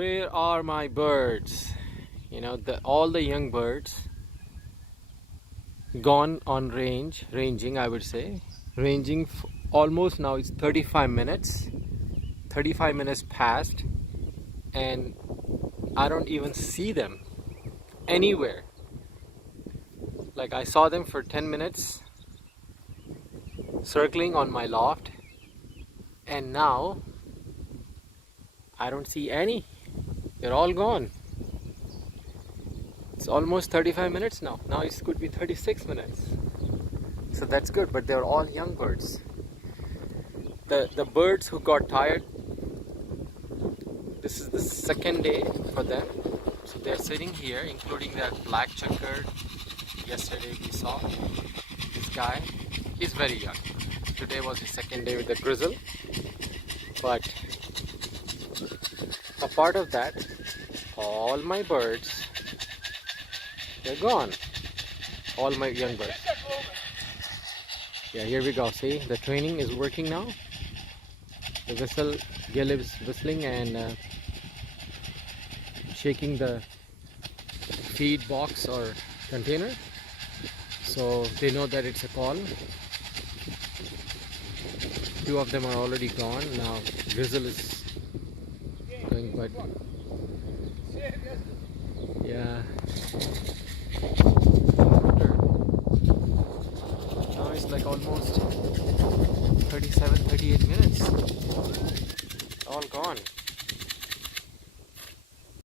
Where are my birds? You know, all the young birds gone on ranging I would say. Ranging almost now it's 35 minutes. 35 minutes passed and I don't even see them anywhere. Like I saw them for 10 minutes circling on my loft and now I don't see any. They're all gone. It's almost 35 minutes now. Now it could be 36 minutes. So that's good, but they're all young birds. The birds who got tired, this is the second day for them. So they're sitting here, including that black checker. Yesterday we saw this guy. He's very young. Today was his second day with the grizzle. But a part of that, all my birds, they're gone. All my young birds. Yeah, here we go. See, the training is working now. The whistle, Gil is whistling and shaking the feed box or container. So they know that it's a call. Two of them are already gone. Now Grizzle is going, but yeah. Now it's like almost 37, 38 minutes. All gone.